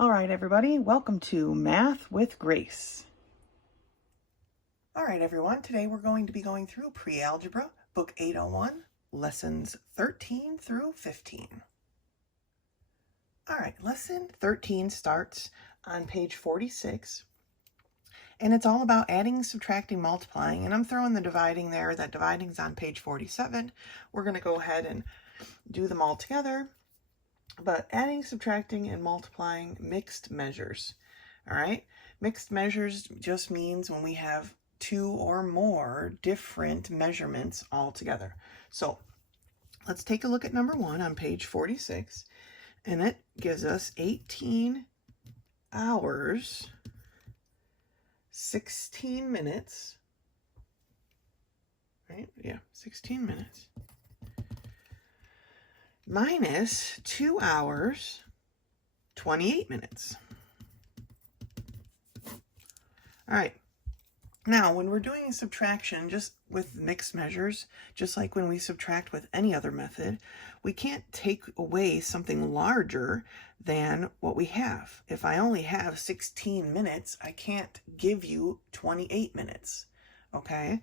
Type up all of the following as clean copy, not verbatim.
All right, everybody, welcome to Math with Grace. All right, everyone, today we're going to be going through Pre-Algebra, Book 801, Lessons 13 through 15. All right, Lesson 13 starts on page 46, and it's all about adding, subtracting, multiplying, and I'm throwing the dividing there. That dividing's on page 47. We're going to go ahead and do them all together. But adding, subtracting, and multiplying mixed measures. All right, mixed measures just means when we have two or more different measurements all together. So let's take a look at number 1 on page 46, and it gives us 18 hours, 16 minutes, right? Yeah, 16 minutes. Minus 2 hours, 28 minutes. All right. Now, when we're doing subtraction, just with mixed measures, just like when we subtract with any other method, we can't take away something larger than what we have. If I only have 16 minutes, I can't give you 28 minutes, okay?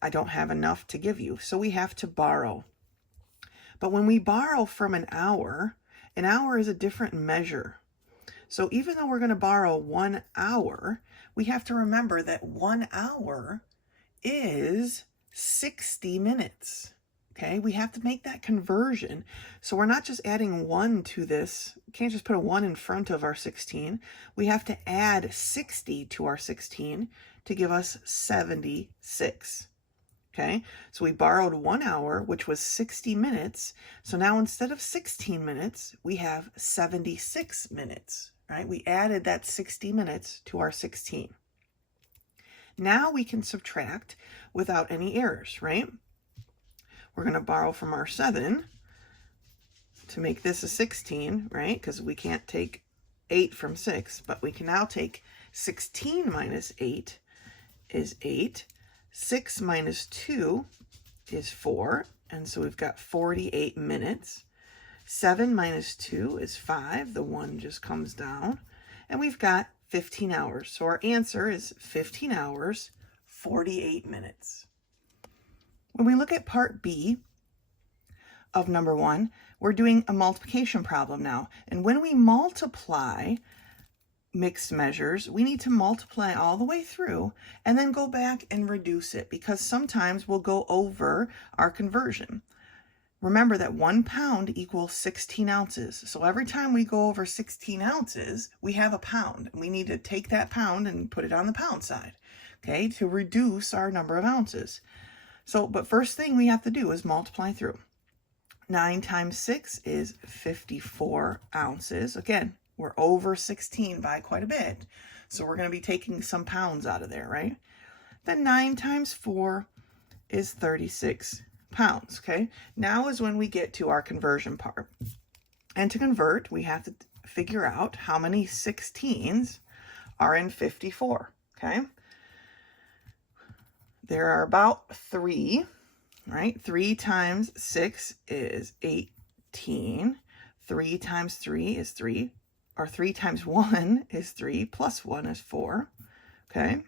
I don't have enough to give you, so we have to borrow. But when we borrow from an hour is a different measure. So even though we're going to borrow 1 hour, we have to remember that 1 hour is 60 minutes. Okay, we have to make that conversion. So we're not just adding 1 to this. We can't just put a 1 in front of our 16. We have to add 60 to our 16 to give us 76. Okay, so we borrowed 1 hour, which was 60 minutes. So now instead of 16 minutes, we have 76 minutes, right? We added that 60 minutes to our 16. Now we can subtract without any errors, right? We're going to borrow from our 7 to make this a 16, right? Because we can't take 8 from 6, but we can now take 16 minus 8 is 8. 6 minus 2 is 4, and so we've got 48 minutes. 7 minus 2 is 5, the 1 just comes down, and we've got 15 hours. So our answer is 15 hours, 48 minutes. When we look at part B of number 1, we're doing a multiplication problem now, and when we multiply mixed measures, we need to multiply all the way through and then go back and reduce it, because sometimes we'll go over our conversion. Remember that 1 pound equals 16 ounces. So every time we go over 16 ounces, we have a pound. We need to take that pound and put it on the pound side, okay, to reduce our number of ounces. So, but first thing we have to do is multiply through. 9 times 6 is 54 ounces. Again, we're over 16 by quite a bit. So we're going to be taking some pounds out of there, right? Then 9 times 4 is 36 pounds, okay? Now is when we get to our conversion part. And to convert, we have to figure out how many 16s are in 54, okay? There are about 3, right? 3 times 6 is 18. 3 times 3 is 3. Or 3 times 1 is 3, plus 1 is 4, okay?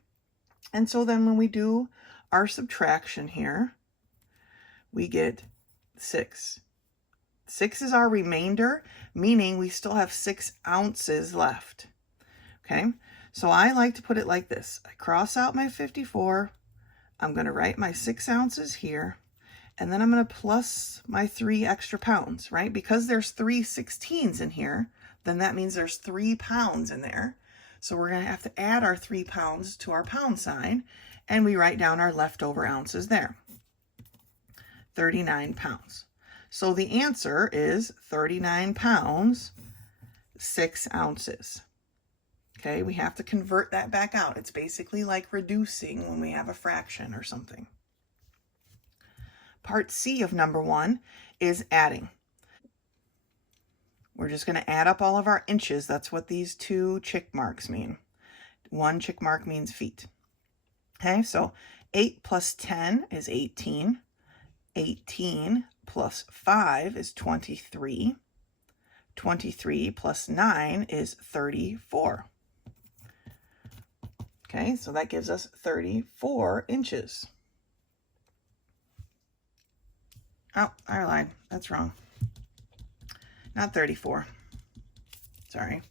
And so then when we do our subtraction here, we get 6. 6 is our remainder, meaning we still have 6 ounces left, okay? So I like to put it like this. I cross out my 54. I'm going to write my 6 ounces here, and then I'm going to plus my 3 extra pounds, right? Because there's 3 16s in here, then that means there's 3 pounds in there. So we're going to have to add our 3 pounds to our pound sign, and we write down our leftover ounces there. 39 pounds. So the answer is 39 pounds, 6 ounces. Okay, we have to convert that back out. It's basically like reducing when we have a fraction or something. Part C of number 1 is adding. We're just going to add up all of our inches. That's what these 2 check marks mean. 1 check mark means feet. Okay, so 8 plus 10 is 18. 18 plus 5 is 23. 23 plus 9 is 34. Okay, so that gives us 34 inches. Oh, I lied. That's wrong. Not 34. Sorry.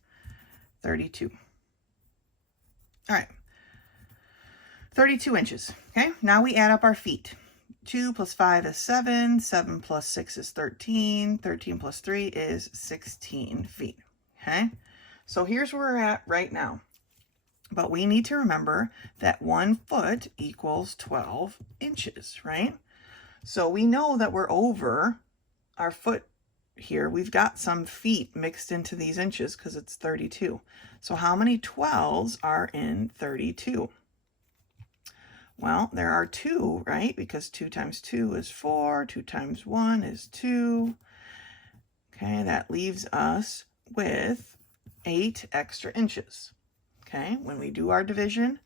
32. All right. 32 inches. Okay, now we add up our feet. 2 plus 5 is 7. 7 plus 6 is 13. 13 plus 3 is 16 feet. Okay, so here's where we're at right now. But we need to remember that 1 foot equals 12 inches, right? So we know that we're over our foot here. We've got some feet mixed into these inches because it's 32. So how many 12s are in 32? Well, there are 2, right? Because 2 times 2 is 4. 2 times 1 is 2. Okay, that leaves us with 8 extra inches. Okay, when we do our division,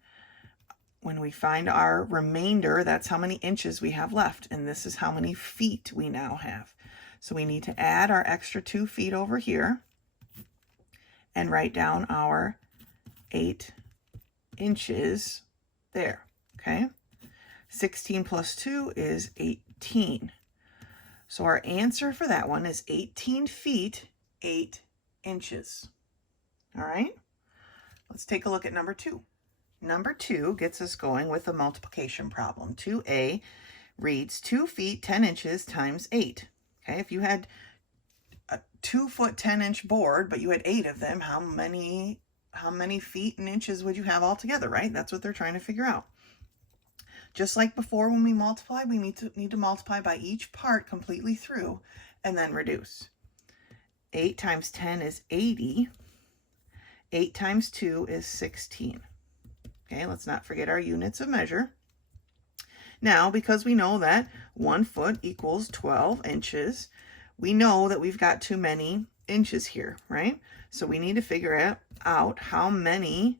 when we find our remainder, that's how many inches we have left. And this is how many feet we now have. So we need to add our extra 2 feet over here and write down our 8 inches there. Okay, 16 plus 2 is 18. So our answer for that one is 18 feet, 8 inches. All right, let's take a look at number 2. Number 2 gets us going with a multiplication problem. 2a reads 2 feet, 10 inches times 8. Okay, if you had a 2 foot, 10 inch board, but you had 8 of them, how many feet and inches would you have altogether, right? That's what they're trying to figure out. Just like before, when we multiply, we need to multiply by each part completely through and then reduce. 8 times 10 is 80. 8 times 2 is 16. Okay, let's not forget our units of measure. Now, because we know that 1 foot equals 12 inches, we know that we've got too many inches here, right? So we need to figure out how many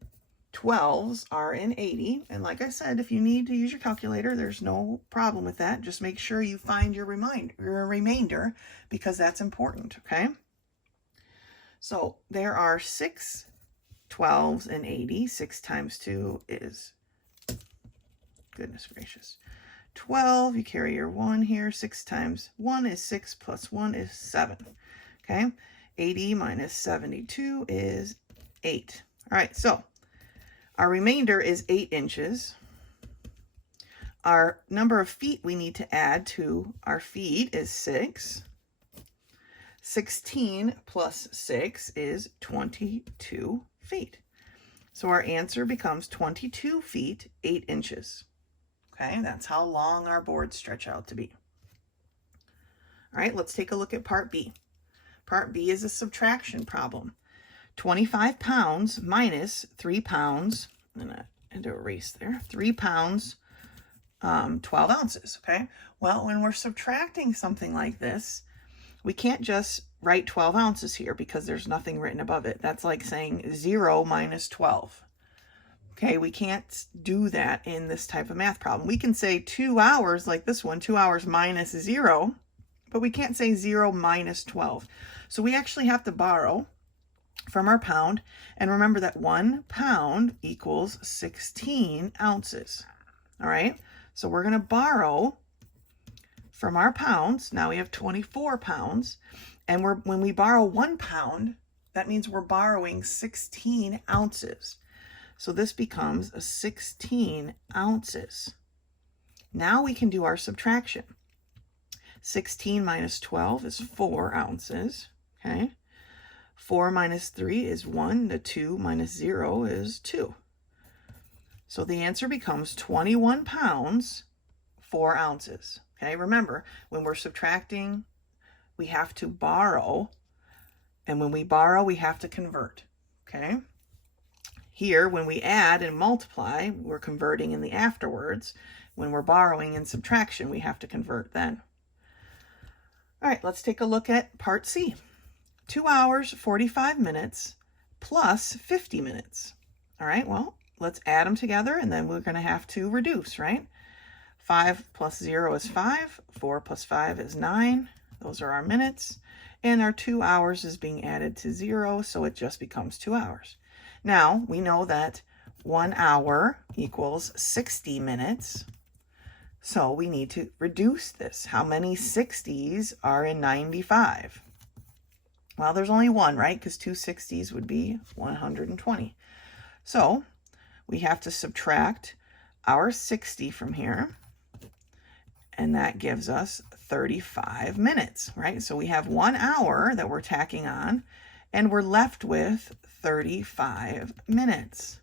12s are in 80. And like I said, if you need to use your calculator, there's no problem with that. Just make sure you find your remainder because that's important, okay? So there are 6 12s in 80. 6 times 2 is, goodness gracious, 12. You carry your 1 here. 6 times 1 is 6 plus 1 is 7. Okay, 80 minus 72 is 8. All right, so our remainder is 8 inches. Our number of feet we need to add to our feet is 6. 16 plus 6 is 22 feet. So our answer becomes 22 feet, 8 inches. Okay, that's how long our boards stretch out to be. All right, let's take a look at part B. Part B is a subtraction problem. 25 pounds minus 3 pounds, and I had to erase there, 3 pounds, 12 ounces, okay? Well, when we're subtracting something like this, we can't just write 12 ounces here because there's nothing written above it. That's like saying 0 minus 12. Okay, we can't do that in this type of math problem. We can say 2 hours like this one, 2 hours minus 0, but we can't say 0 minus 12. So we actually have to borrow from our pound, and remember that 1 pound equals 16 ounces. All right, so we're going to borrow from our pounds. Now we have 24 pounds, and when we borrow 1 pound, that means we're borrowing 16 ounces. So this becomes 16 ounces. Now we can do our subtraction. 16 minus 12 is 4 ounces. Okay. 4 minus 3 is 1. The 2 minus 0 is 2. So the answer becomes 21 pounds, 4 ounces. Okay, remember, when we're subtracting, we have to borrow. And when we borrow, we have to convert. Okay. Here, when we add and multiply, we're converting in the afterwards. When we're borrowing in subtraction, we have to convert then. All right, let's take a look at part C. 2 hours, 45 minutes plus 50 minutes. All right, well, let's add them together, and then we're going to have to reduce, right? 5 plus 0 is 5. 4 plus 5 is 9. Those are our minutes. and our 2 hours is being added to 0, so it just becomes 2 hours. Now, we know that 1 hour equals 60 minutes, so we need to reduce this. How many 60s are in 95? Well, there's only one, right? Because 2 60s would be 120. So we have to subtract our 60 from here, and that gives us 35 minutes, right? So we have 1 hour that we're tacking on, and we're left with 35 minutes.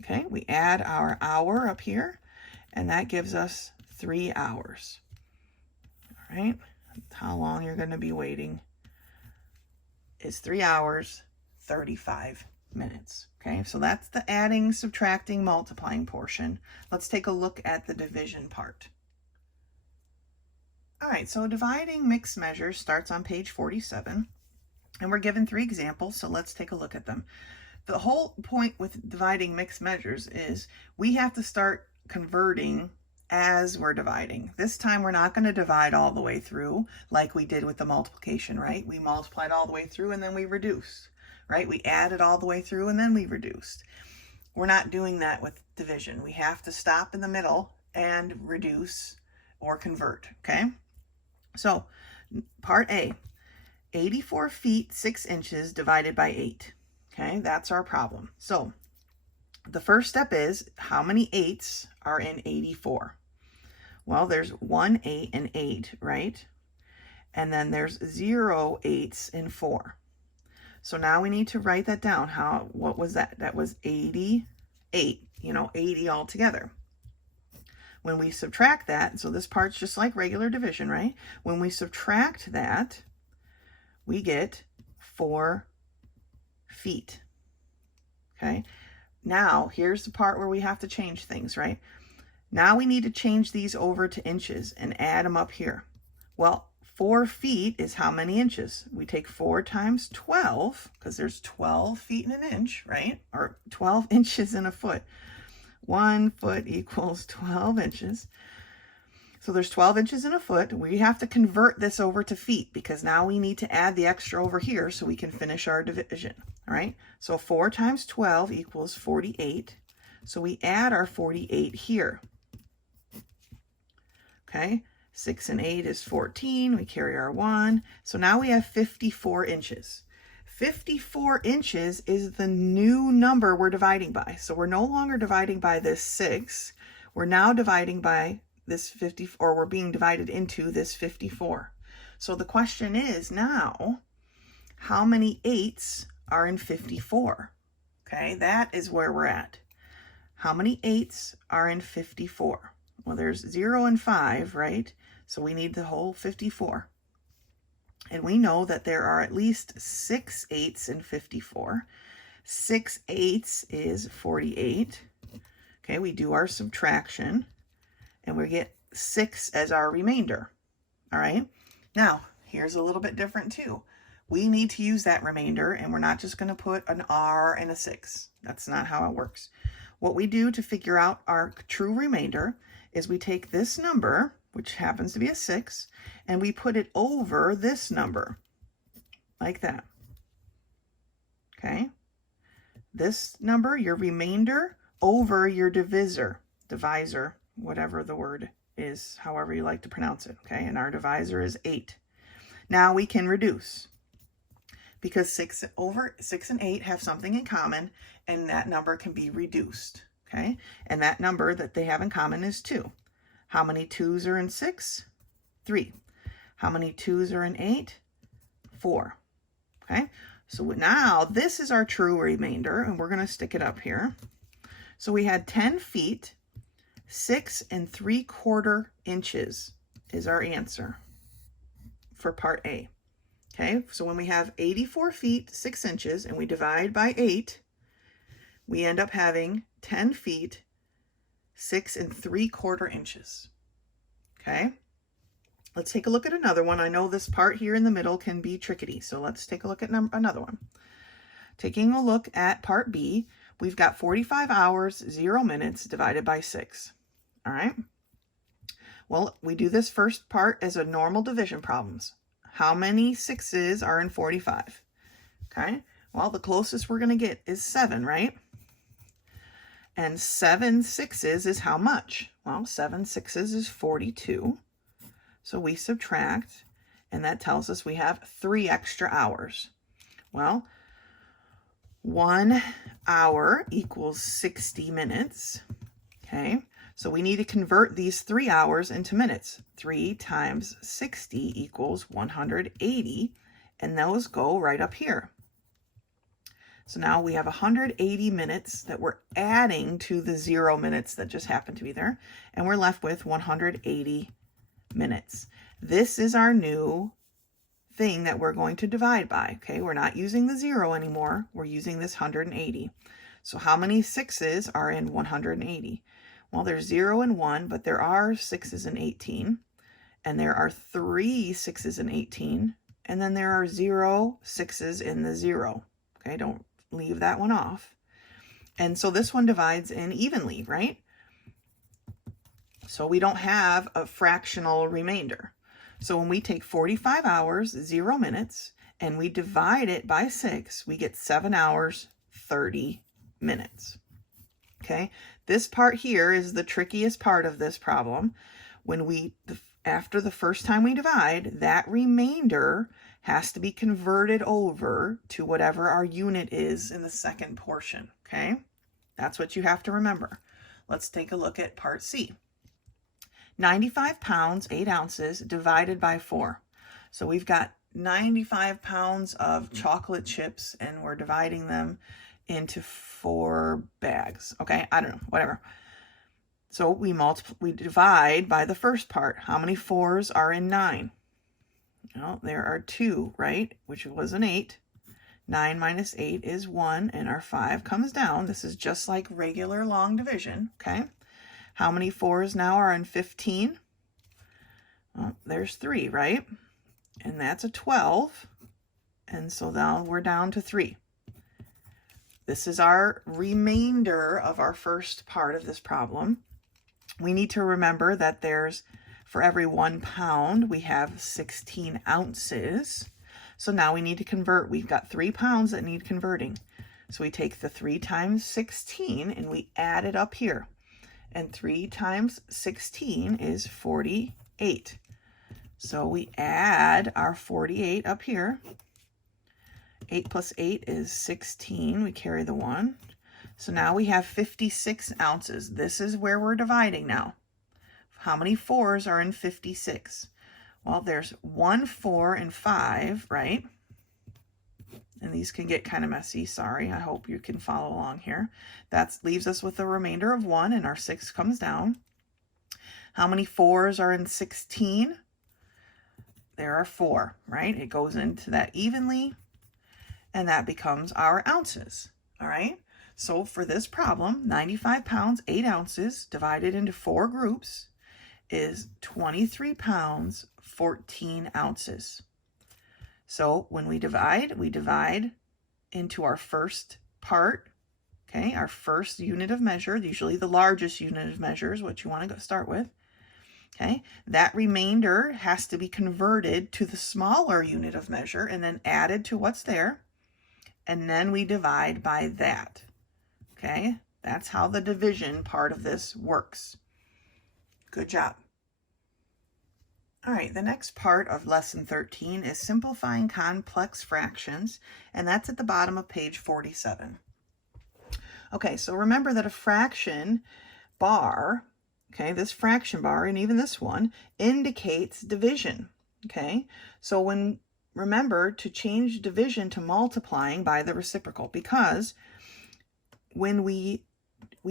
Okay, we add our hour up here, and that gives us 3 hours. All right, how long you're going to be waiting is 3 hours, 35 minutes. Okay, so that's the adding, subtracting, multiplying portion. Let's take a look at the division part. All right, so dividing mixed measures starts on page 47, and we're given 3 examples, so let's take a look at them. The whole point with dividing mixed measures is we have to start converting as we're dividing. This time we're not going to divide all the way through like we did with the multiplication, right? We multiplied all the way through and then we reduced, right? We added all the way through and then we reduced. We're not doing that with division. We have to stop in the middle and reduce or convert, okay? So part A, 84 feet 6 inches divided by 8. Okay, that's our problem. So the first step is, how many 8s are in 84? Well, there's 1 8 and 8, right? And then there's 0 8s in 4. So now we need to write that down. What was that? That was 88, 80 altogether. When we subtract that, so this part's just like regular division, right? When we subtract that, we get 4 feet. Okay, now here's the part where we have to change things, right? Now we need to change these over to inches and add them up here. Well, 4 feet is how many inches? We take 4 times 12, because there's 12 feet in an inch, right? Or 12 inches in a foot. 1 foot equals 12 inches. So there's 12 inches in a foot. We have to convert this over to feet because now we need to add the extra over here so we can finish our division. All right, so 4 times 12 equals 48. So we add our 48 here. Okay, 6 and 8 is 14. We carry our 1. So now we have 54 inches. 54 inches is the new number we're dividing by. So we're no longer dividing by this 6. We're now dividing by this 50, or we're being divided into this 54. So the question is now, how many 8s are in 54? Okay, that is where we're at. How many 8s are in 54? Well, there's 0 and 5, right? So we need the whole 54. And we know that there are at least 6 8s in 54. 6 8s is 48. Okay, we do our subtraction, and we get 6 as our remainder. All right, now here's a little bit different too. We need to use that remainder, and we're not just going to put an R and a 6. That's not how it works. What we do to figure out our true remainder is we take this number, which happens to be a 6, and we put it over this number, like that. Okay, this number, your remainder, over your divisor, whatever the word is, however you like to pronounce it. Okay, and our divisor is 8. Now we can reduce, because 6 and 8 have something in common, and that number can be reduced. Okay, and that number that they have in common is 2. How many 2s are in 6? 3. How many 2s are in 8? 4. Okay, so now this is our true remainder, and we're going to stick it up here. So we had 10 feet, 6 3/4 inches is our answer for part A. Okay, so when we have 84 feet, 6 inches, and we divide by 8, we end up having 10 feet, 6 3/4 inches. Okay, let's take a look at another one. I know this part here in the middle can be tricky, so let's take a look at another one. Taking a look at part B, we've got 45 hours, 0 minutes divided by 6. All right, well, we do this first part as a normal division problems. how many 6's are in 45? Okay, well, the closest we're going to get is 7, right? And 7 6's is how much? Well, 7 6's is 42. So we subtract, and that tells us we have 3 extra hours. Well, 1 hour equals 60 minutes. Okay, so we need to convert these 3 hours into minutes. 3 times 60 equals 180, and those go right up here. So now we have 180 minutes that we're adding to the 0 minutes that just happened to be there, and we're left with 180 minutes. This is our new thing that we're going to divide by. Okay, we're not using the 0 anymore. We're using this 180. So how many 6's are in 180? Well, there's 0 and 1, but there are 6's in 18, and there are 3 6's in 18, and then there are 0 6's in the 0. Okay, don't leave that one off. And so this one divides in evenly, right? So we don't have a fractional remainder. So when we take 45 hours, 0 minutes, and we divide it by 6, we get 7 hours, 30 minutes. Okay, this part here is the trickiest part of this problem. When after the first time we divide, that remainder has to be converted over to whatever our unit is in the second portion. Okay, that's what you have to remember. Let's take a look at part C. 95 pounds, 8 ounces divided by 4. So we've got 95 pounds of chocolate chips, and we're dividing them into 4 bags. Okay, I don't know, whatever. So we divide by the first part. How many 4's are in 9? Well, there are 2, right? Which was an 8. 9 minus 8 is 1, and our 5 comes down. This is just like regular long division, okay? How many 4's now are in 15? Well, there's 3, right? And that's a 12. And so now we're down to 3. This is our remainder of our first part of this problem. We need to remember that for every 1 pound, we have 16 ounces. So now we need to convert. We've got 3 pounds that need converting. So we take the 3 times 16 and we add it up here. And 3 times 16 is 48. So we add our 48 up here. 8 plus 8 is 16. We carry the 1. So now we have 56 ounces. This is where we're dividing now. How many 4's are in 56? Well, there's 1 4 and 5, right? And these can get kind of messy. Sorry. I hope you can follow along here. That leaves us with a remainder of 1, and our 6 comes down. How many 4's are in 16? There are 4, right? It goes into that evenly, and that becomes our ounces. All right. So for this problem, 95 pounds, 8 ounces divided into 4 groups is 23 pounds, 14 ounces. So when we divide into our first part, okay, our first unit of measure, usually the largest unit of measure is what you want to start with. Okay, that remainder has to be converted to the smaller unit of measure and then added to what's there. And then we divide by that. Okay, that's how the division part of this works. Good job. All right, the next part of lesson 13 is simplifying complex fractions, and that's at the bottom of page 47. Okay, so remember that a fraction bar, okay, this fraction bar, and even this one, indicates division, okay? So remember to change division to multiplying by the reciprocal, because when we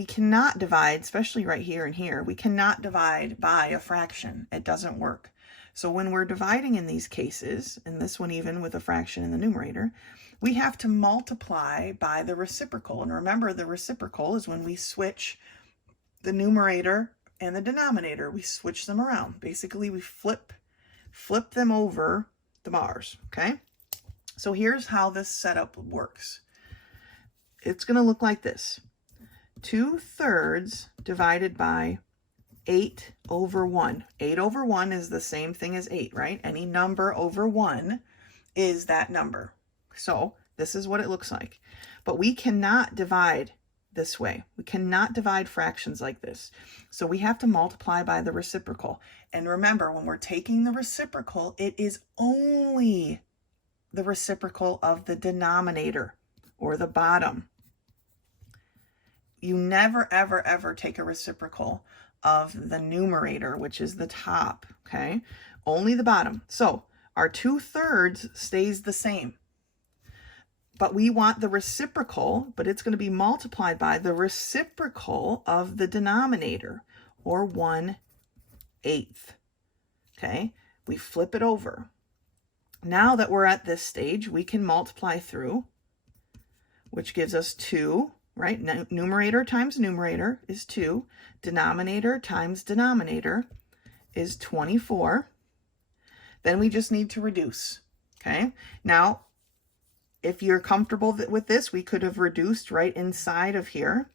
cannot divide, especially right here and here, we cannot divide by a fraction. It doesn't work. So when we're dividing in these cases, and this one even with a fraction in the numerator, we have to multiply by the reciprocal. And remember, the reciprocal is when we switch the numerator and the denominator. We switch them around. Basically, we flip them over the bars, okay? So here's how this setup works. It's going to look like this. 2/3 divided by 8 over 1. 8 over 1 is the same thing as 8, right? Any number over 1 is that number. So this is what it looks like. But we cannot divide this way. We cannot divide fractions like this. So we have to multiply by the reciprocal. And remember, when we're taking the reciprocal, it is only the reciprocal of the denominator or the bottom. You never, ever, ever take a reciprocal of the numerator, which is the top, okay? Only the bottom. So our 2/3 stays the same. But we want the reciprocal, but it's going to be multiplied by the reciprocal of the denominator, or 1/8. Okay, we flip it over. Now that we're at this stage, we can multiply through, which gives us 2, right? Numerator times numerator is 2. Denominator times denominator is 24. Then we just need to reduce, okay? Now, if you're comfortable with this, we could have reduced right inside of here.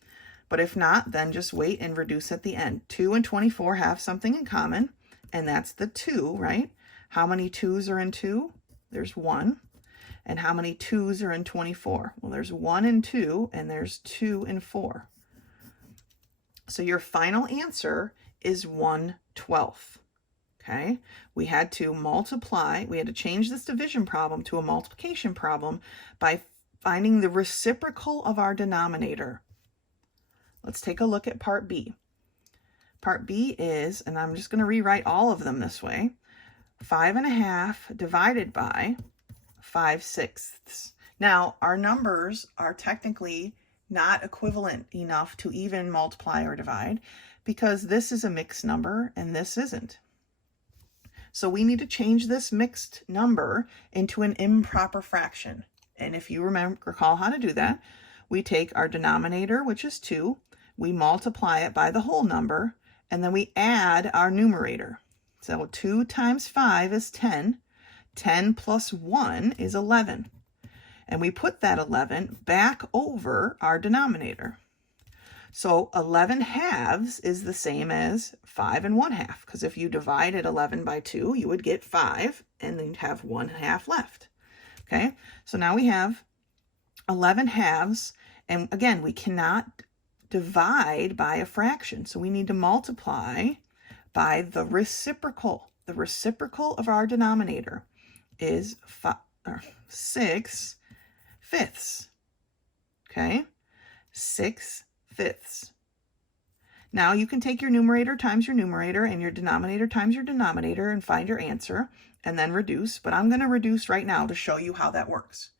But if not, then just wait and reduce at the end. 2 and 24 have something in common, and that's the 2, right? How many 2's are in 2? There's 1. And how many 2's are in 24? Well, there's 1 and 2, and there's 2 and 4. So your final answer is 1/12. Okay, we had to multiply, we had to change this division problem to a multiplication problem by finding the reciprocal of our denominator. Let's take a look at part B. Part B is, and I'm just going to rewrite all of them this way, 5½ divided by 5/6. Now, our numbers are technically not equivalent enough to even multiply or divide because this is a mixed number and this isn't. So we need to change this mixed number into an improper fraction. And if you recall how to do that, we take our denominator, which is 2, we multiply it by the whole number, and then we add our numerator. So 2 times 5 is 10. 10 plus 1 is 11. And we put that 11 back over our denominator. So 11/2 is the same as 5 1/2, because if you divided 11 by 2, you would get 5, and then you'd have 1/2 left. Okay, so now we have 11/2, and again, we cannot divide by a fraction, so we need to multiply by the reciprocal. The reciprocal of our denominator is 6/5. Okay, 6/5. Now you can take your numerator times your numerator and your denominator times your denominator and find your answer and then reduce, but I'm going to reduce right now to show you how that works.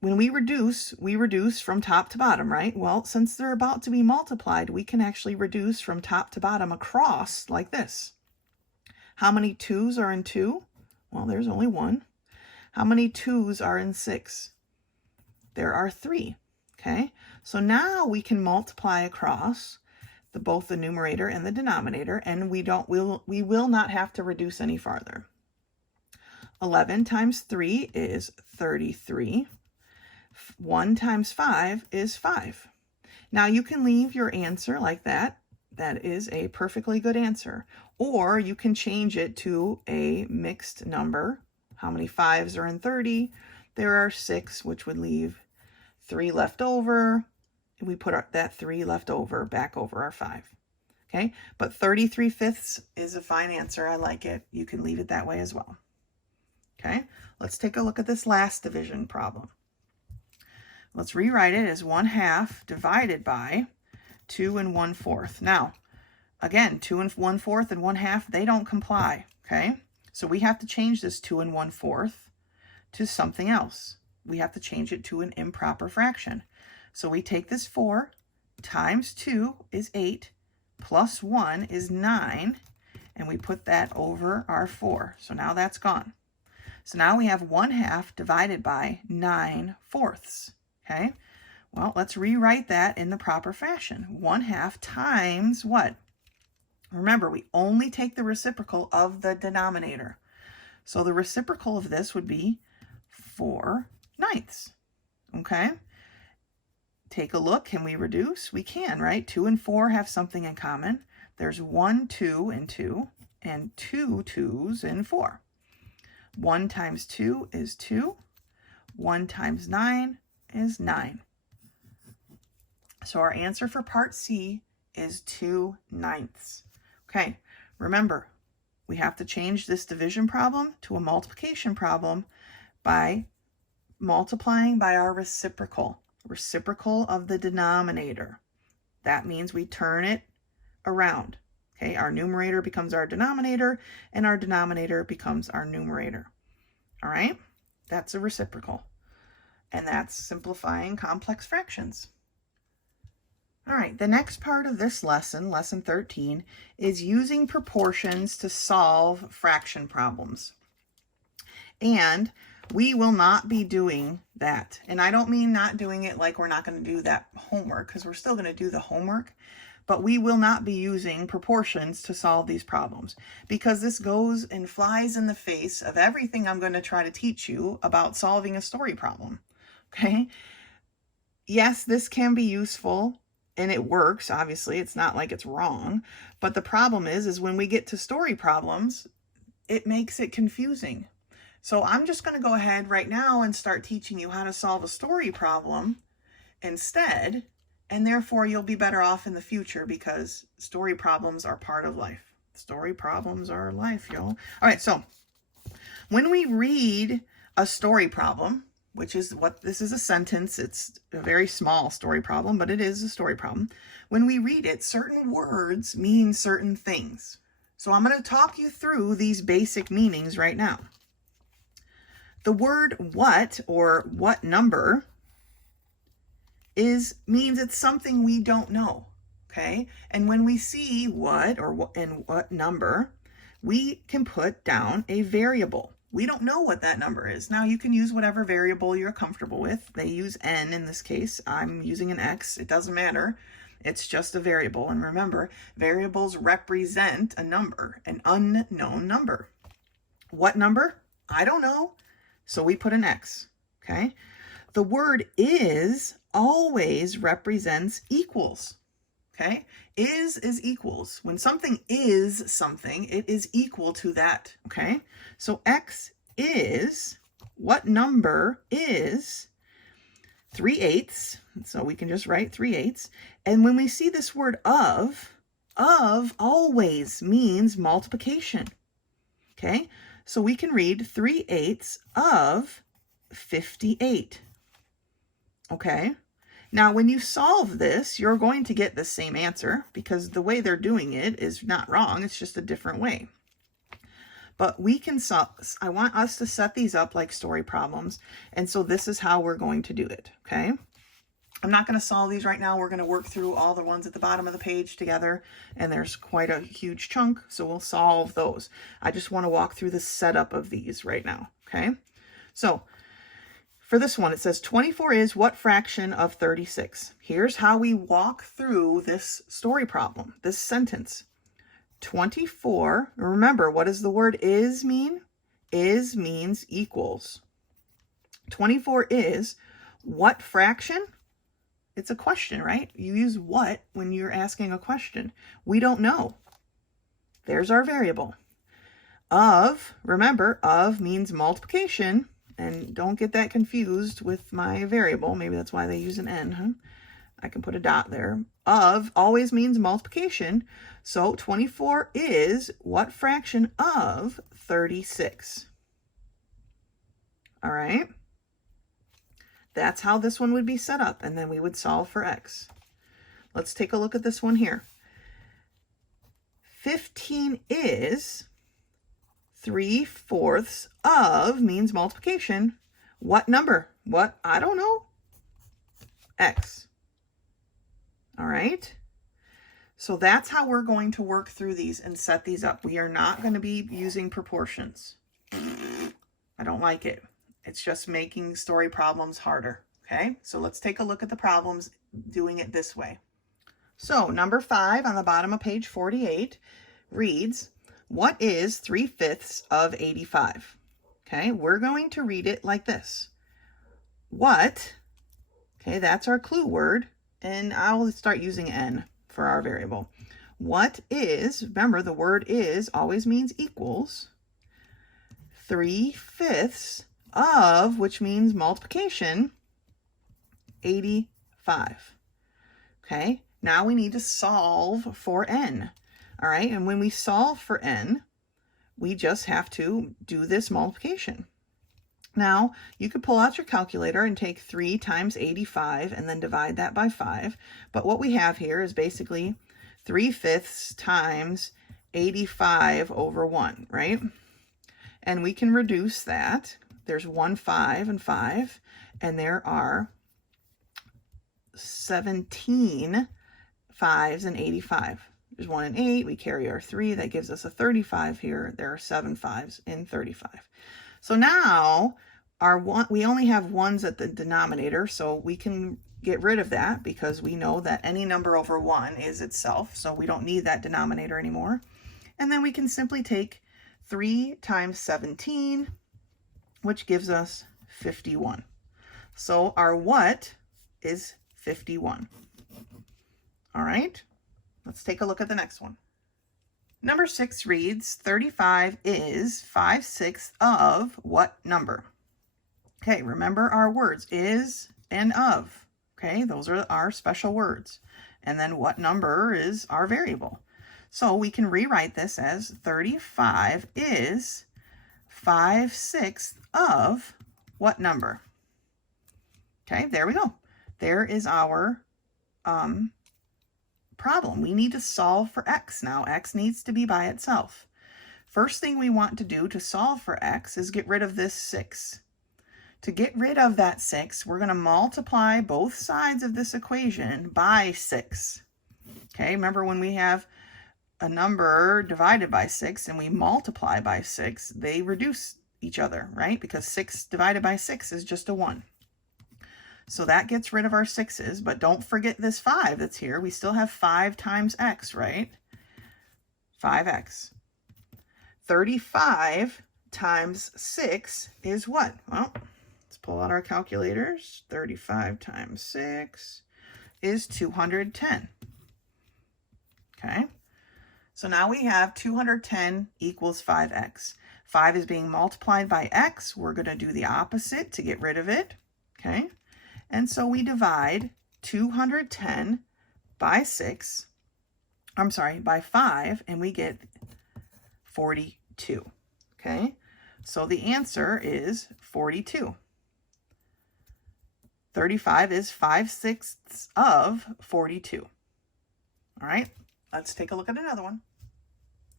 When we reduce from top to bottom, right? Well, since they're about to be multiplied, we can actually reduce from top to bottom across like this. How many 2's are in 2? Well, there's only 1. How many 2's are in 6? There are 3. Okay, so now we can multiply across both the numerator and the denominator, and we will not have to reduce any farther. 11 times 3 is 33. 1 times 5 is 5. Now you can leave your answer like that. That is a perfectly good answer. Or you can change it to a mixed number. How many 5's are in 30? There are 6, which would leave 3 left over. We put that 3 left over back over our 5. Okay, but 33/5 is a fine answer. I like it. You can leave it that way as well. Okay, let's take a look at this last division problem. Let's rewrite it as 1/2 divided by 2 1/4. Now, again, 2 1/4 and 1/2, they don't comply. Okay, so we have to change this 2 1/4 to something else. We have to change it to an improper fraction. So we take this 4 times 2 is 8 plus 1 is 9, and we put that over our 4. So now that's gone. So now we have 1/2 divided by 9/4. Okay, well, let's rewrite that in the proper fashion. 1/2 times what? Remember, we only take the reciprocal of the denominator. So the reciprocal of this would be 4/9. Okay, take a look. Can we reduce? We can, right? 2 and 4 have something in common. there's 1 2 in 2 and 2 2s in 4. 1 times 2 is 2. 1 times 9 is 9. So our answer for part C is 2/9. Okay, remember, we have to change this division problem to a multiplication problem by multiplying by our reciprocal of the denominator. That means we turn it around. Okay, our numerator becomes our denominator, and our denominator becomes our numerator. All right, that's a reciprocal. And that's simplifying complex fractions. All right, the next part of this lesson, lesson 13, is using proportions to solve fraction problems. And we will not be doing that. And I don't mean not doing it like we're not going to do that homework, because we're still going to do the homework. But we will not be using proportions to solve these problems, because this goes and flies in the face of everything I'm going to try to teach you about solving a story problem. Okay? Yes, this can be useful. And it works, obviously. It's not like it's wrong. But the problem is when we get to story problems, it makes it confusing. So I'm just going to go ahead right now and start teaching you how to solve a story problem instead. And therefore, you'll be better off in the future, because story problems are part of life. Story problems are life, y'all. All right, so when we read a story problem, which is what this is, a sentence. It's a very small story problem, but it is a story problem. When we read it, certain words mean certain things. So I'm going to talk you through these basic meanings right now. The word what, or what number, means it's something we don't know. Okay? And when we see what and what number, we can put down a variable. We don't know what that number is. Now, you can use whatever variable you're comfortable with. They use n in this case. I'm using an x. It doesn't matter. It's just a variable. And remember, variables represent a number, an unknown number. What number? I don't know. So we put an x. Okay? The word is always represents equals. Okay? Is equals. When something is something, it is equal to that. Okay? So x is, what number is 3/8. So we can just write 3/8. And when we see this word of always means multiplication. Okay? So we can read 3/8 of 58. Okay? Now, when you solve this, you're going to get the same answer, because the way they're doing it is not wrong. It's just a different way. But we can solve, I want us to set these up like story problems. And so this is how we're going to do it. Okay? I'm not going to solve these right now. We're going to work through all the ones at the bottom of the page together. And there's quite a huge chunk. So we'll solve those. I just want to walk through the setup of these right now. Okay? So for this one, it says 24 is what fraction of 36? Here's how we walk through this story problem, this sentence. 24, remember, what does the word is mean? Is means equals. 24 is what fraction? It's a question, right? You use what when you're asking a question. We don't know. There's our variable. Of, remember, of means multiplication. And don't get that confused with my variable. Maybe that's why they use an n. Huh? I can put a dot there. Of always means multiplication. So 24 is what fraction of 36? All right. That's how this one would be set up. And then we would solve for x. Let's take a look at this one here. 15 is 3/4 of means multiplication. What number? What? I don't know. X. All right. So that's how we're going to work through these and set these up. We are not going to be using proportions. I don't like it. It's just making story problems harder. Okay. So let's take a look at the problems doing it this way. So number 5 on the bottom of page 48 reads, what is 3/5 of 85? Okay, we're going to read it like this. What, okay, that's our clue word, and I'll start using n for our variable. what is, remember the word is always means equals, 3/5 of, which means multiplication, 85. Okay, now we need to solve for n. All right, and when we solve for n, we just have to do this multiplication. Now, you could pull out your calculator and take 3 times 85 and then divide that by 5. But what we have here is basically 3/5 times 85 over 1, right? And we can reduce that. There's 1 5 and 5, and there are 17 5s and 85. There's 1 and 8. We carry our 3. That gives us a 35 here. There are 7 5s in 35. So now we only have 1s at the denominator, so we can get rid of that because we know that any number over 1 is itself, so we don't need that denominator anymore. And then we can simply take 3 times 17, which gives us 51. So our what is 51. All right, let's take a look at the next one. Number 6 reads, 35 is 5/6 of what number? Okay, remember our words, is and of. Okay, those are our special words. And then what number is our variable. So we can rewrite this as 35 is 5/6 of what number? Okay, there we go. There is our problem. We need to solve for x now. X needs to be by itself. First thing we want to do to solve for x is get rid of this 6. To get rid of that 6, we're going to multiply both sides of this equation by 6. Okay, remember when we have a number divided by 6 and we multiply by 6, they reduce each other, right? Because 6 divided by 6 is just a 1. So that gets rid of our 6's, but don't forget this 5 that's here. We still have 5 times x, right? 5x. 35 times 6 is what? Well, let's pull out our calculators. 35 times 6 is 210. Okay, so now we have 210 equals 5x. 5 is being multiplied by x. We're going to do the opposite to get rid of it. Okay, and so we divide 210 by 6, by 5, and we get 42. Okay, so the answer is 42. 35 is 5/6 of 42. All right, let's take a look at another one.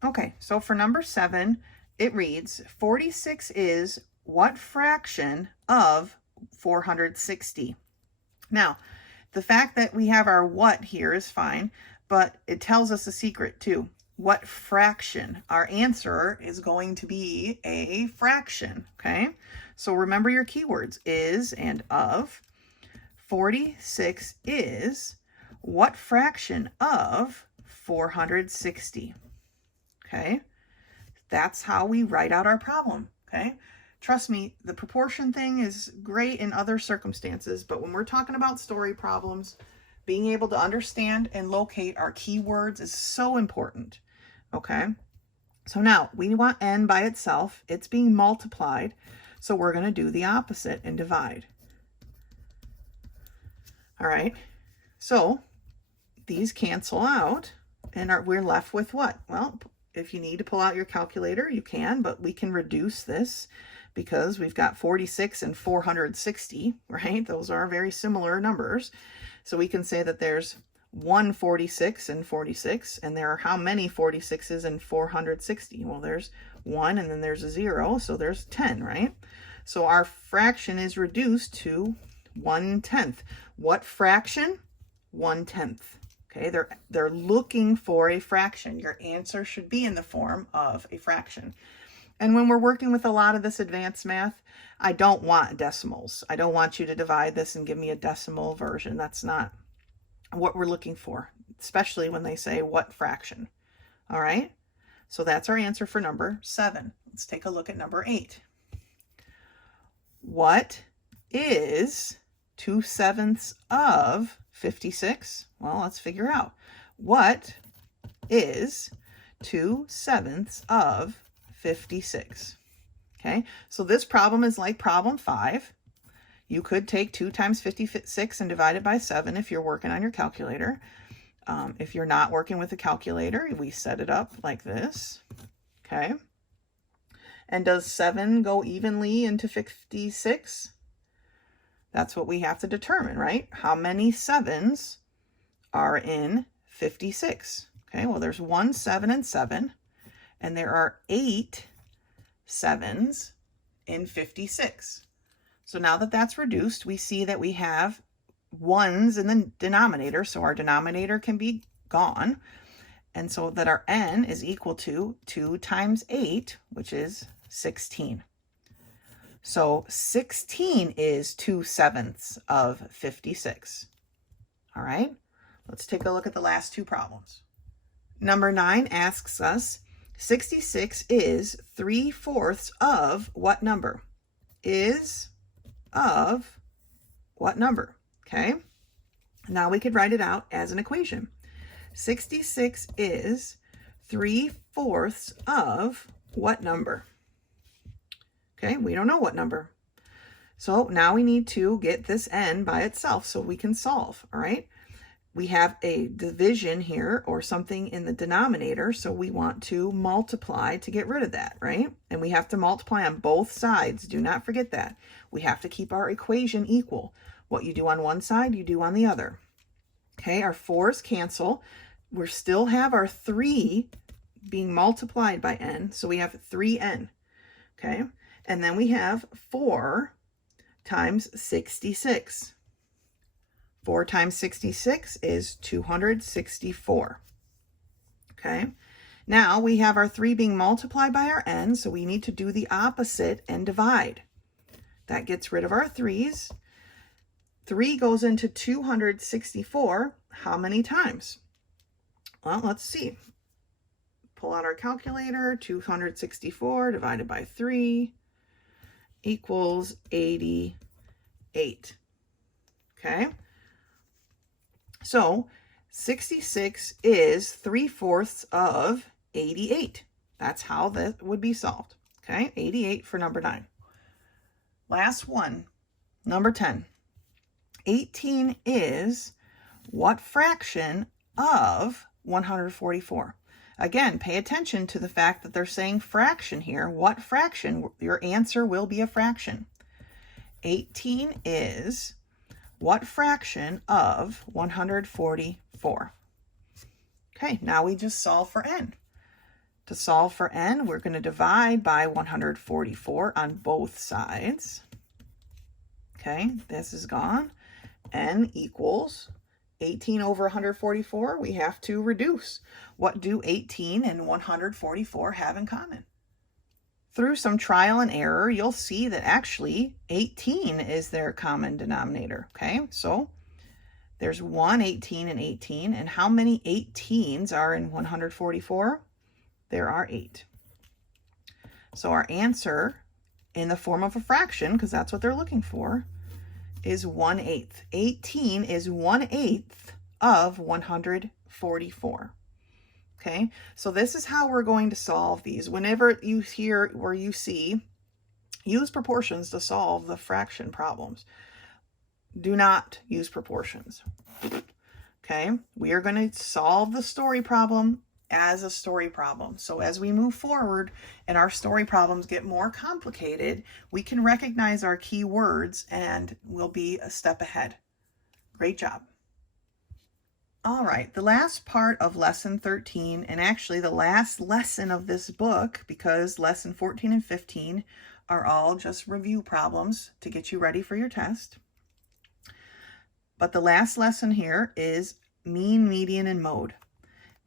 Okay, so for number 7, it reads, 46 is what fraction of 460? Now, the fact that we have our what here is fine, but it tells us a secret too. What fraction? Our answer is going to be a fraction, okay? So remember your keywords, is and of. 46 is what fraction of 460? Okay, that's how we write out our problem, okay? Trust me, the proportion thing is great in other circumstances, but when we're talking about story problems, being able to understand and locate our keywords is so important, okay? So now we want n by itself. It's being multiplied, so we're going to do the opposite and divide. All right, so these cancel out, and we're left with what? Well, if you need to pull out your calculator, you can, but we can reduce this because we've got 46 and 460, right? Those are very similar numbers. So we can say that there's 1 46 and 46, and there are how many 46s and 460? Well, there's 1, and then there's a 0, so there's 10, right? So our fraction is reduced to 1/10. What fraction? 1/10. Okay, they're looking for a fraction. Your answer should be in the form of a fraction. And when we're working with a lot of this advanced math, I don't want decimals. I don't want you to divide this and give me a decimal version. That's not what we're looking for, especially when they say what fraction. All right, so that's our answer for number 7. Let's take a look at number 8. What is 2/7 of 56? Well, let's figure out. What is 2/7 of 56. Okay, so this problem is like problem 5. You could take 2 times 56 and divide it by 7 if you're working on your calculator. If you're not working with a calculator, we set it up like this. Okay, and does 7 go evenly into 56? That's what we have to determine, right? How many 7s are in 56? Okay, well, there's 1, 7, and 7, and there are 8 7s in 56. So now that that's reduced, we see that we have 1s in the denominator, so our denominator can be gone, and so that our n is equal to 2 times 8, which is 16. So 16 is 2/7 of 56. All right, let's take a look at the last 2 problems. Number 9 asks us, 66 is 3/4 of what number? Is of what number? Okay, now we could write it out as an equation. 66 is 3/4 of what number? Okay, we don't know what number. So now we need to get this n by itself so we can solve, all right? We have a division here or something in the denominator, so we want to multiply to get rid of that, right? And we have to multiply on both sides. Do not forget that. We have to keep our equation equal. What you do on one side, you do on the other. Okay, our 4's cancel. We still have our 3 being multiplied by n, so we have 3n, okay? And then we have 4 times 66. 4 times 66 is 264. Okay, now we have our 3 being multiplied by our n, so we need to do the opposite and divide. That gets rid of our 3's. 3 goes into 264 how many times? Well, let's see. Pull out our calculator. 264 divided by 3 equals 88. Okay, so 66 is 3/4 of 88. That's how that would be solved. Okay, 88 for number 9. Last one, number 10. 18 is what fraction of 144? Again, pay attention to the fact that they're saying fraction here. What fraction? Your answer will be a fraction. 18 is what fraction of 144? Okay, now we just solve for n. To solve for n, we're going to divide by 144 on both sides. Okay, this is gone. N equals 18 over 144. We have to reduce. What do 18 and 144 have in common? Through some trial and error, you'll see that actually 18 is their common denominator. Okay, so there's 1 18 and 18. And how many 18s are in 144? There are 8. So our answer in the form of a fraction, because that's what they're looking for, is 1/8. 18 is 1/8 of 144. Okay, so this is how we're going to solve these. Whenever you hear or you see, use proportions to solve the fraction problems. Do not use proportions. Okay, we are going to solve the story problem as a story problem. So as we move forward and our story problems get more complicated, we can recognize our key words and we'll be a step ahead. Great job. All right, the last part of lesson 13, and actually the last lesson of this book, because lesson 14 and 15 are all just review problems to get you ready for your test. But the last lesson here is mean, median, and mode.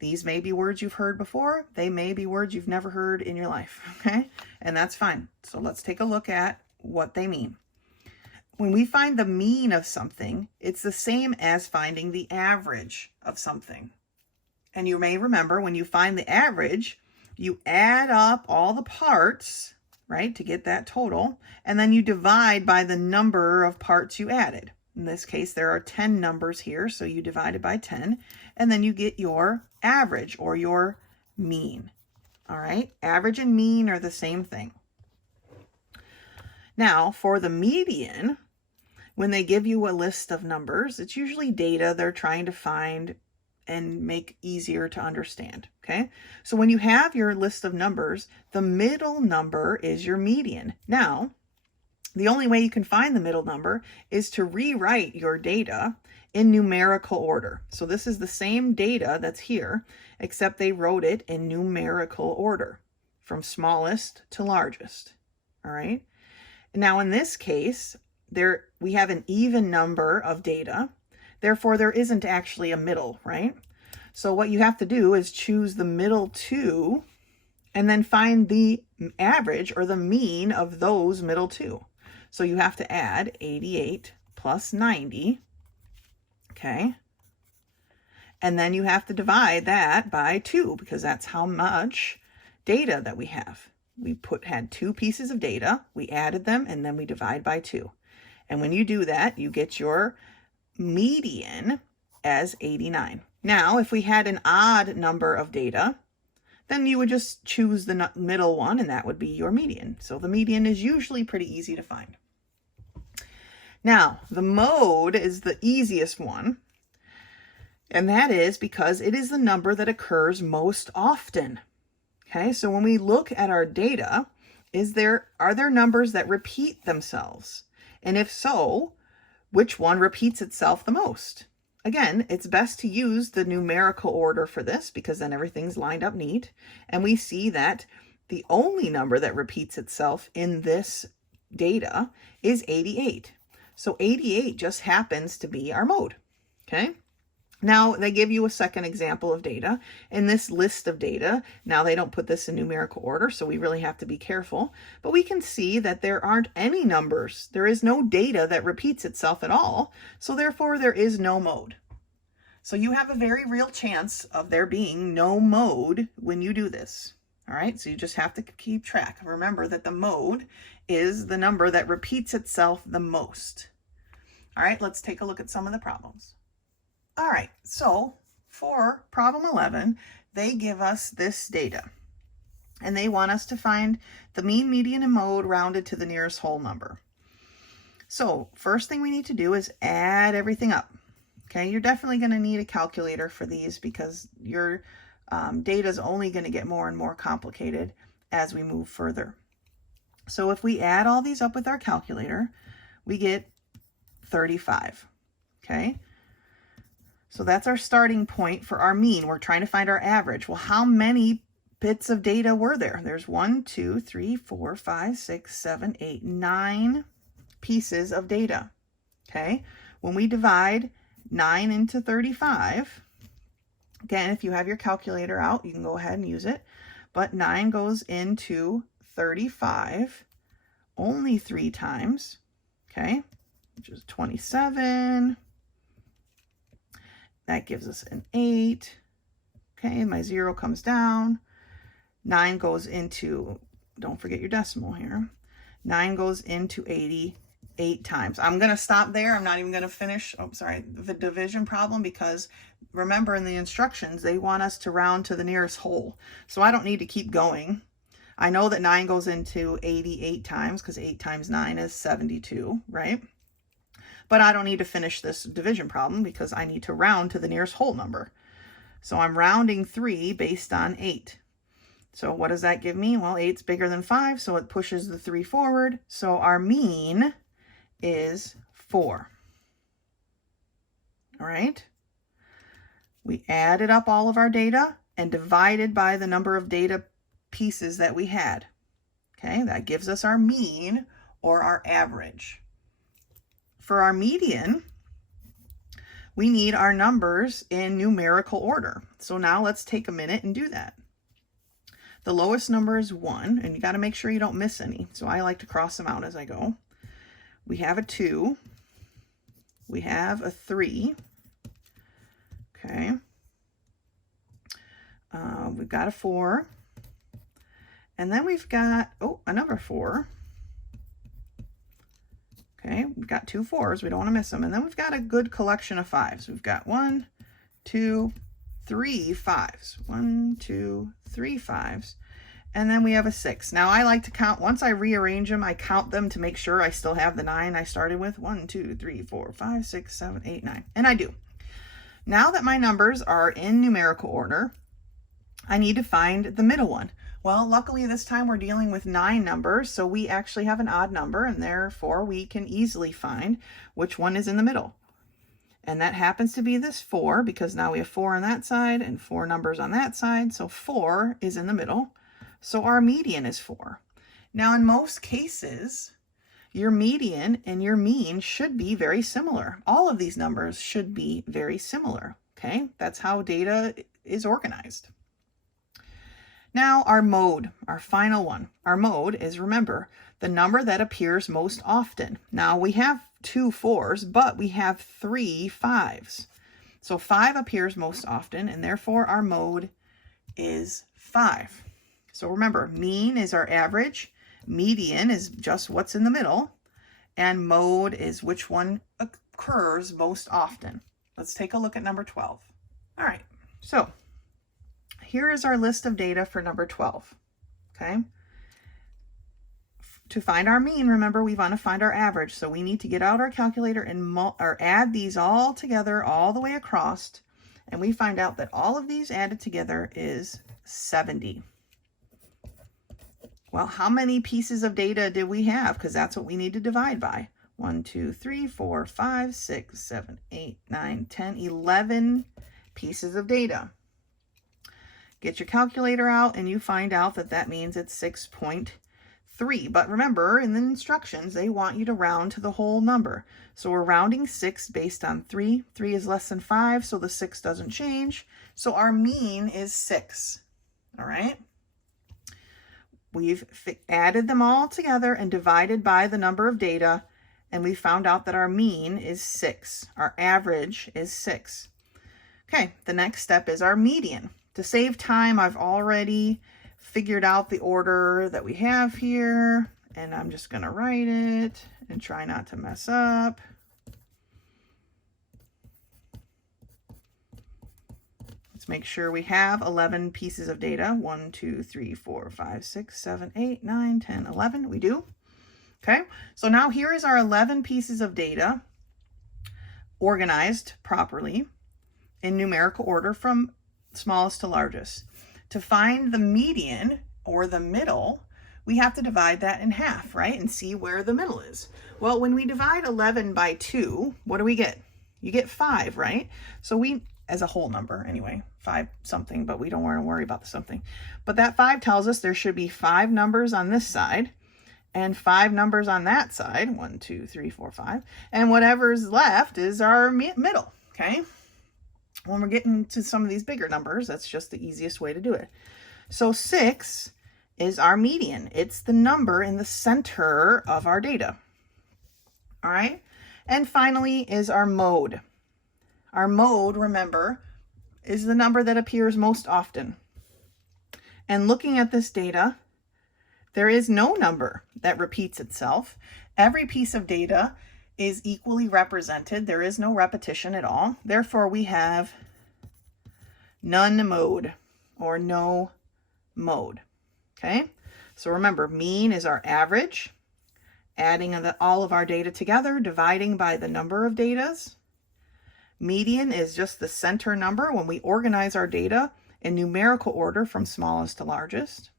These may be words you've heard before. They may be words you've never heard in your life, okay? And that's fine. So let's take a look at what they mean. When we find the mean of something, it's the same as finding the average of something. And you may remember when you find the average, you add up all the parts, right, to get that total, and then you divide by the number of parts you added. In this case, there are 10 numbers here, so you divide it by 10, and then you get your average or your mean. All right, average and mean are the same thing. Now, for the median, when they give you a list of numbers, it's usually data they're trying to find and make easier to understand, okay? So when you have your list of numbers, the middle number is your median. Now, the only way you can find the middle number is to rewrite your data in numerical order. So this is the same data that's here, except they wrote it in numerical order, from smallest to largest, all right? Now in this case, we have an even number of data, therefore there isn't actually a middle, right? So what you have to do is choose the middle two and then find the average or the mean of those middle two. So you have to add 88 plus 90, okay? And then you have to divide that by 2 because that's how much data that we have. We had 2 pieces of data, we added them, and then we divide by 2. And when you do that, you get your median as 89. Now, if we had an odd number of data, then you would just choose the middle one, and that would be your median. So the median is usually pretty easy to find. Now, the mode is the easiest one, and that is because it is the number that occurs most often. Okay, so when we look at our data, are there numbers that repeat themselves? And if so, which one repeats itself the most? Again, it's best to use the numerical order for this because then everything's lined up neat. And we see that the only number that repeats itself in this data is 88. So 88 just happens to be our mode, okay? Now they give you a second example of data. In this list of data, now they don't put this in numerical order, so we really have to be careful. But we can see that there aren't any numbers. There is no data that repeats itself at all, so therefore there is no mode. So you have a very real chance of there being no mode when you do this. All right, so you just have to keep track. Remember that the mode is the number that repeats itself the most. All right, let's take a look at some of the problems. All right, so for problem 11, they give us this data, and they want us to find the mean, median, and mode rounded to the nearest whole number. So first thing we need to do is add everything up. Okay, you're definitely going to need a calculator for these because your data is only going to get more and more complicated as we move further. So if we add all these up with our calculator, we get 35, okay? So that's our starting point for our mean. We're trying to find our average. Well, how many bits of data were there? There's 1, 2, 3, 4, 5, 6, 7, 8, 9 pieces of data, okay? When we divide 9 into 35, again, if you have your calculator out, you can go ahead and use it, but 9 goes into 35 only 3 times, okay, which is 27. That gives us an 8. Okay, my 0 comes down. 9 goes into, don't forget your decimal here, 9 goes into 88 times. I'm going to stop there. I'm not even going to finish, the division problem because remember in the instructions, they want us to round to the nearest whole. So I don't need to keep going. I know that 9 goes into 88 times because 8 times 9 is 72, right? But I don't need to finish this division problem because I need to round to the nearest whole number. So I'm rounding 3 based on 8. So what does that give me? Well, 8's bigger than 5, so it pushes the 3 forward. So our mean is 4. All right. We added up all of our data and divided by the number of data pieces that we had. Okay, that gives us our mean or our average. For our median, we need our numbers in numerical order. So now let's take a minute and do that. The lowest number is 1, and you got to make sure you don't miss any. So I like to cross them out as I go. We have a 2. We have a 3. Okay. We've got a 4. And then we've got, a number 4. Okay, we've got 2 4s. We don't want to miss them. And then we've got a good collection of 5s. We've got 1, 2, 3 5s. 1, 2, 3 5s. And then we have a 6. Now I like to count, once I rearrange them, I count them to make sure I still have the 9 I started with. 1, 2, 3, 4, 5, 6, 7, 8, 9. And I do. Now that my numbers are in numerical order, I need to find the middle one. Well, luckily this time we're dealing with 9 numbers, so we actually have an odd number, and therefore we can easily find which one is in the middle. And that happens to be this 4, because now we have 4 on that side and 4 numbers on that side, so 4 is in the middle. So our median is 4. Now in most cases, your median and your mean should be very similar. All of these numbers should be very similar, okay? That's how data is organized. Now our mode, our final one. Our mode is, remember, the number that appears most often. Now we have 2 4s, but we have 3 5s. So 5 appears most often, and therefore our mode is 5. So remember, mean is our average, median is just what's in the middle, and mode is which one occurs most often. Let's take a look at number 12. All right, so here is our list of data for number 12, okay? To find our mean, remember, we want to find our average, so we need to get out our calculator and add these all together all the way across, and we find out that all of these added together is 70. Well, how many pieces of data did we have? Because that's what we need to divide by. 1, 2, 3, 4, 5, 6, 7, 8, 9, 10, 11 pieces of data. Get your calculator out and you find out that that means it's 6.3. But remember, in the instructions, they want you to round to the whole number. So we're rounding 6 based on 3. 3 is less than 5, so the 6 doesn't change. So our mean is 6. All right? We've added them all together and divided by the number of data, and we found out that our mean is 6. Our average is 6. Okay, the next step is our median. To save time, I've already figured out the order that we have here, and I'm just going to write it and try not to mess up. Let's make sure we have 11 pieces of data. 1, 2, 3, 4, 5, 6, 7, 8, 9, 10, 11. We do. Okay, so now here is our 11 pieces of data organized properly in numerical order from smallest to largest. To find the median, or the middle, we have to divide that in half, right? And see where the middle is. Well, when we divide 11 by 2, what do we get? You get 5, right? So we, as a whole number anyway, 5 something, but we don't want to worry about the something. But that 5 tells us there should be 5 numbers on this side and 5 numbers on that side. 1, 2, 3, 4, 5. And whatever's left is our middle, okay? When we're getting to some of these bigger numbers, that's just the easiest way to do it. So 6 is our median. It's the number in the center of our data. All right. And finally is our mode. Our mode, remember, is the number that appears most often. And looking at this data, there is no number that repeats itself. Every piece of data is equally represented. There is no repetition at all. Therefore, we have none mode, or no mode. Okay, so remember, mean is our average, adding all of our data together, dividing by the number of datas. Median is just the center number when we organize our data in numerical order from smallest to largest.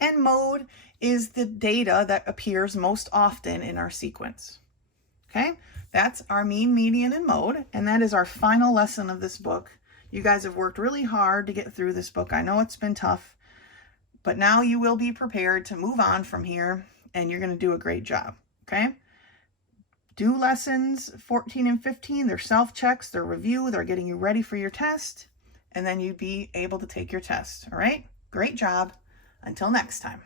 And mode is the data that appears most often in our sequence. Okay, that's our mean, median, and mode, and that is our final lesson of this book. You guys have worked really hard to get through this book. I know it's been tough, but now you will be prepared to move on from here, and you're going to do a great job, okay? Do lessons 14 and 15. They're self-checks, they're review, they're getting you ready for your test, and then you'd be able to take your test, all right? Great job. Until next time.